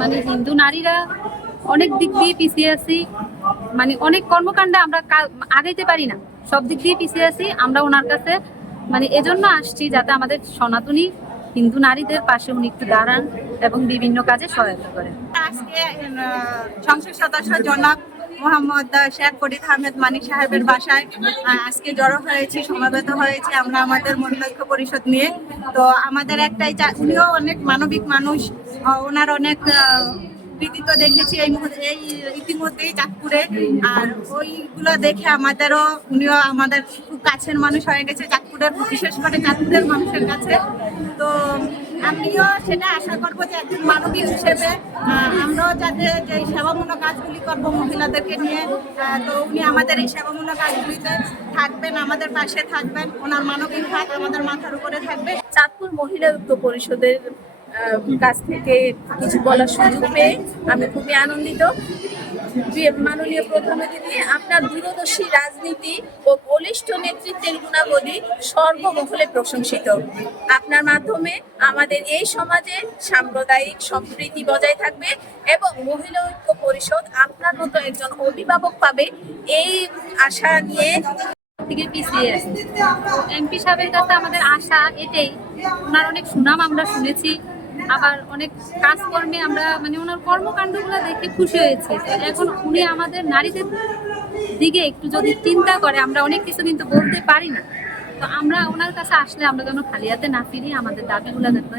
মানে হিন্দু নারীরা অনেক দিক দিয়ে পিছিয়ে আছি, মানে অনেক কর্মকাণ্ডে আমরা আগাইতে পারি না, সব দিক দিয়ে পিছিয়ে আছি। আমরা ওনার কাছে মানে এজন্য আসছি যাতে আমাদের সনাতনী হিন্দু নারীদের পাশে উনি একটু দাঁড়ান এবং বিভিন্ন কাজে সহায়তা করেন। আজকে সংসদ সদস্য জনাব মোহাম্মদ শেখ ফরিদ আহমেদ মানিক সাহেবের বাসায় আজকে জড়ো হয়েছি, সমবেত হয়েছে আমরা আমাদের মহিলা ঐক্য পরিষদ নিয়ে। তো আমাদের একটাই, উনিও অনেক মানবিক মানুষ, ওনার অনেক কৃতিত্ব দেখেছি এই ইতিমধ্যেই চাঁদপুরে। আর ওইগুলো দেখে আমাদেরও, উনিও আমাদের খুব কাছের মানুষ হয়ে গেছে চাঁদপুরের, বিশেষ করে চাঁদপুরের মানুষের কাছে। তো আমিও সেটা আশা করবো যে একজন মানবিক হিসেবে আমরাও যাতে যে সেবামূলক কাজগুলি করবো মহিলাদেরকে নিয়ে, তো উনি আমাদের এই সেবামূলক কাজগুলিতে থাকবেন, আমাদের পাশে থাকবেন, ওনার মানবিক হাত আমাদের মাথার উপরে থাকবে। চাঁদপুর মহিলা ঐক্য পরিষদের কাছ থেকে কিছু বলার সুযোগ পেয়ে আমি খুবই আনন্দিত। মাননীয় প্রধান অতিথি, আপনার দূরদর্শী রাজনীতি ও বলিষ্ঠ নেতৃত্বের গুণাবলী সর্বমহলে প্রশংসিত। আপনার মাধ্যমে আমাদের এই সমাজে সাম্প্রদায়িক সম্প্রীতি বজায় থাকবে এবং মহিলা ঐক্য পরিষদ আপনার মতো একজন অভিভাবক পাবে, এই আশা নিয়ে থেকে পিছিয়ে আসছে। এমপি সাহেবের কাছে আমাদের আশা এটাই, ওনার অনেক সুনাম আমরা শুনেছি, আবার অনেক কাজকর্মে আমরা মানে ওনার কর্মকাণ্ডগুলো দেখে খুশি হয়েছি। এখন উনি আমাদের নারীদের দিকে একটু যদি চিন্তা করে, আমরা অনেক কিছু কিন্তু বলতে পারি না, তো আমরা ওনার কাছে আসলে আমরা যেন খালি হাতে না ফিরি, আমাদের দাবিগুলো দেখবে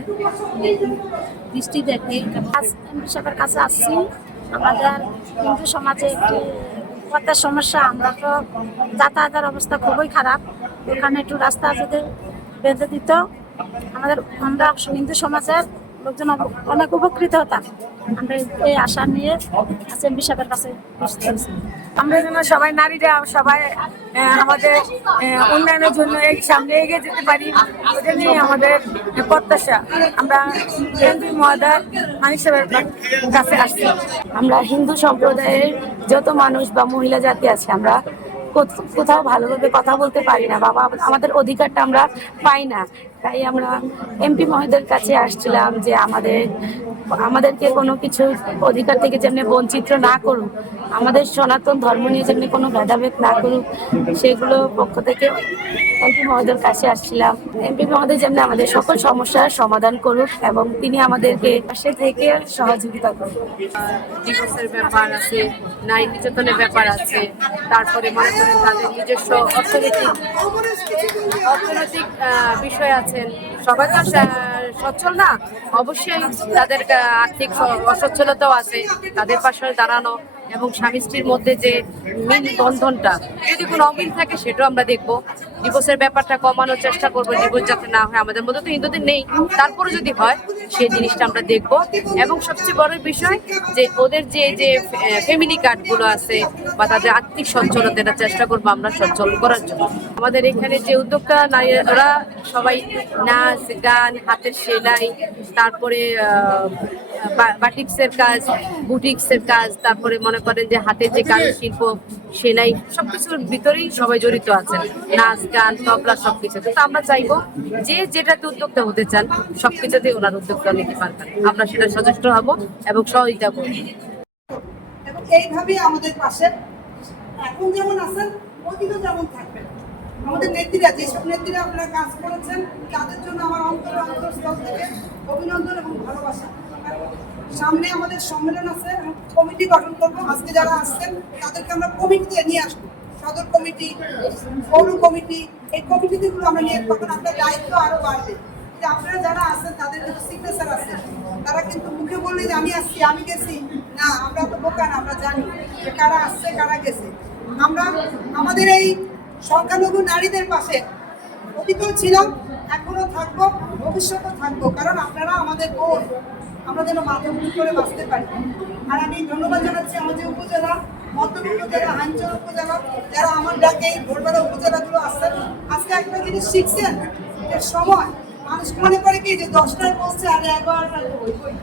দৃষ্টি দেখে। এমপি সাহেবের কাছে আসছি, আমাদের হিন্দু সমাজে একটি পথের সমস্যা, আমরা তো যাতায়াতের অবস্থা খুবই খারাপ, ওখানে একটু রাস্তা যদি বেঁধে দিত আমরা হিন্দু সমাজের লোকজন অনেক উপকৃত হতাম। আমরা এই আশা নিয়ে এমপি সাহেবের কাছে আমরা যেন সবাই নারীরা সবাই আমাদের উন্নয়নের জন্য সামনে এগিয়ে যেতে পারি, ওটা নিয়ে আমাদের প্রত্যাশা। আমরা এমপি মহোদয় মানিক সাহেবের কাছে আসছি। আমরা হিন্দু সম্প্রদায়ের যত মানুষ বা মহিলা জাতি আছে, আমরা কোথাও ভালোভাবে কথা বলতে পারি না, বাবা আমাদের অধিকারটা আমরা পাই না। তাই আমরা এমপি মহোদয়ের কাছে আসছিলাম যে আমাদেরকে কোনো কিছু অধিকার থেকে যেমনি বঞ্চিত না করুক, আমাদের সনাতন ধর্ম নিয়ে যেমনি কোনো ভেদাভেদ না করুক, সেগুলো পক্ষ থেকে এমপি মহোদয়ের কাছে আসছিলাম। এমপি মহোদয় যেমনি আমাদের সকল সমস্যার সমাধান করুক এবং তিনি আমাদেরকে পাশে থেকে সহযোগিতা করুন। ডিভোর্সের ব্যাপার আছে, নারী নির্যাতনের ব্যাপার আছে, তারপরে মনে করেন তাদের নিজস্ব অর্থনৈতিক বিষয় আছেন। সবাই তো সচ্ছল না, অবশ্যই তাদের আর্থিক অসচ্ছলতাও আছে, তাদের পাশে দাঁড়ানো এবং স্বামী স্ত্রীর মধ্যে যে মিল বন্ধনটা, যদি কোনো অমিল থাকে সেটাও আমরা দেখবো। ডিভোর্সের ব্যাপারটা কমানোর চেষ্টা করবো, ডিভোর্স যাতে না হয়। আমাদের মধ্যে তো হিন্দুদের নেই, তারপরে যদি হয় সেই জিনিসটা আমরা দেখবো। এবং সবচেয়ে বড় বিষয় যে ওদের যে ফ্যামিলি কার্ডগুলো আছে বা তাদের আর্থিক সচ্ছলতা, এটা চেষ্টা করবো আমরা সচ্ছল করার জন্য। আমাদের এখানে যে উদ্যোক্তা ওরা সবাই নাচ গান, হাতের সেলাই, তারপরে বাটিক্সের কাজ, বুটিক্সের কাজ, তারপরে মনে করেন যে হাতের যে কাজ শিল্প, সেলাই, সবকিছুর ভিতরেই সবাই জড়িত আছেন, নাচ গান তবলা সবকিছু। তো আমরা চাইবো যে যেটাতে উদ্যোক্তা হতে চান সবকিছুতেই ওনার উদ্যোক্তা নিতে পারবেন, আমরা সেটা সচেষ্ট হব এবং সহযোগিতা করব। এবং এইভাবেই আমাদের পাশে এখন যেমন আছেন অতীতও যেমন থাকবেন। আমাদের নেত্রীরা, যেসব নেত্রীরা আপনারা কাজ করেছেন, তাদের জন্য আমার অন্তরস্থল থেকে অভিনন্দন এবং ভালোবাসা। সামনে আমাদের সম্মেলন আছে এবং কমিটি গঠন করবো। আজকে যারা আসছেন তাদেরকে আমরা কমিটিতে নিয়ে আসবো, সদর কমিটি, পৌর কমিটি, এই কমিটিগুলো আমরা নিয়ে, তখন আপনার দায়িত্ব আরো বাড়বে। যে আপনারা যারা আছেন তাদের কিন্তু সিগনেচার আছে, তারা কিন্তু মুখে বললে যে আমি আসছি, আমি গেছি না, আমরা তো বোকা না, আমরা জানি যে কারা আসছে কারা গেছে। আমরা আমাদের এই সংখ্যালঘু নারীদের পাশে অতীতও ছিলাম, এখনো থাকবো, ভবিষ্যতেও থাকবো, কারণ আপনারা আমাদের বোন, আমরা যেন মাথা উঁচু করে বাঁচতে পারি। আর আমি ধন্যবাদ জানাচ্ছি আমাদের উপজেলা, মধ্যম উপজেলা, আঞ্চল উপজেলা, যারা আমার ডাকে এই ভোরবেলা উপজেলাগুলো আসছেন। আজকে একটা জিনিস শিখছেন, এর সময় মানুষ মনে করে কি যে 10টায় বলছে আর 11টায় বই।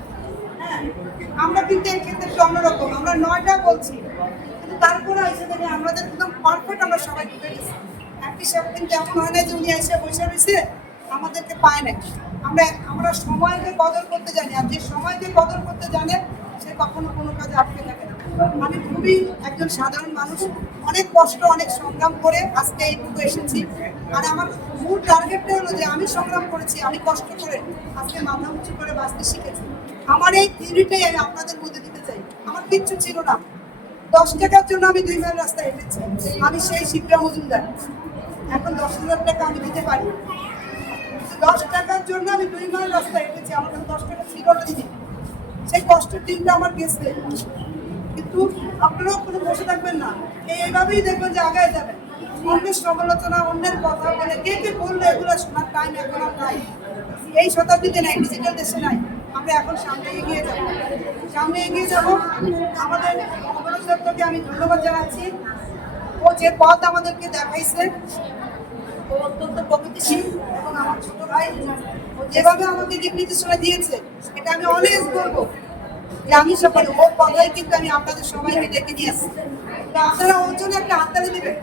হ্যাঁ, আমরা কিন্তু এর ক্ষেত্রে একটু অন্যরকম, আমরা 9টা বলছি, কিন্তু তারপরে এসে দেখে আমাদের একদম পারফেক্ট, আমরা সবাই ঢুকে গেছি। একই সাথে কিন্তু এমন হয় না যে উনি এসে বসে রয়েছে আমাদেরকে পায় না। আমরা সময়কে কদর করতে জানি, আর যে সময়কে কদর করতে জানে কখনো কোনো কাজে আটকে থাকে না। আমি খুবই একজন সাধারণ মানুষ, অনেক কষ্ট অনেক সংগ্রাম করে আজকে এইটুকু এসেছি। আর আমার মূল টার্গেটটা হলো যে আমি সংগ্রাম করেছি, আমি কষ্ট করে আজকে মাথা উঁচু করে বাঁচতে শিখেছি। আমার এই থিওরিটাই আমি আপনাদের মধ্যে দিতে চাই। আমার কিচ্ছু ছিল না, 10 টাকার জন্য আমি 2 মাইল রাস্তা হেঁটেছি। আমি সেই শিপ্রা মজুমদার, এখন 10,000 টাকা আমি দিতে পারি। 10 টাকার জন্য আমি 2 মাইল রাস্তা হেঁটেছি, আমার কাছে 10 টাকা ছিল না দিদি। সেই কষ্টের দিনটা আমার গেছে, কিন্তু আপনারাও কোনো বসে থাকবেন না, এইভাবেই দেখবেন যে আগায় যাবেন। অন্যের সমালোচনা, অন্যের কথা বলে কে কে বললো এগুলো শোনার টাইম এখন আর নাই। এই শতাব্দীতে নাই, ডিজিটাল দেশে নাই। আমরা এখন সামনে এগিয়ে যাব, সামনে এগিয়ে যাব। আমাদের অবরোধ দপ্তরকে আমি ধন্যবাদ জানাচ্ছি। ও যে পথ আমাদেরকে দেখাইছে, ও অত্যন্ত প্রগতিশীল। এবং আমার ছোট ভাই ও যেভাবে আমাকে দিক নির্দেশনা দিয়েছে, এটা আমি অলওয়েজ বলবো যে আমি সফল। ওর কথাই কিন্তু আমি আপনাদের সবাইকে ডেকে নিয়ে আসছি। তো আপনারা ওর জন্য একটা হাততালি দিবেন।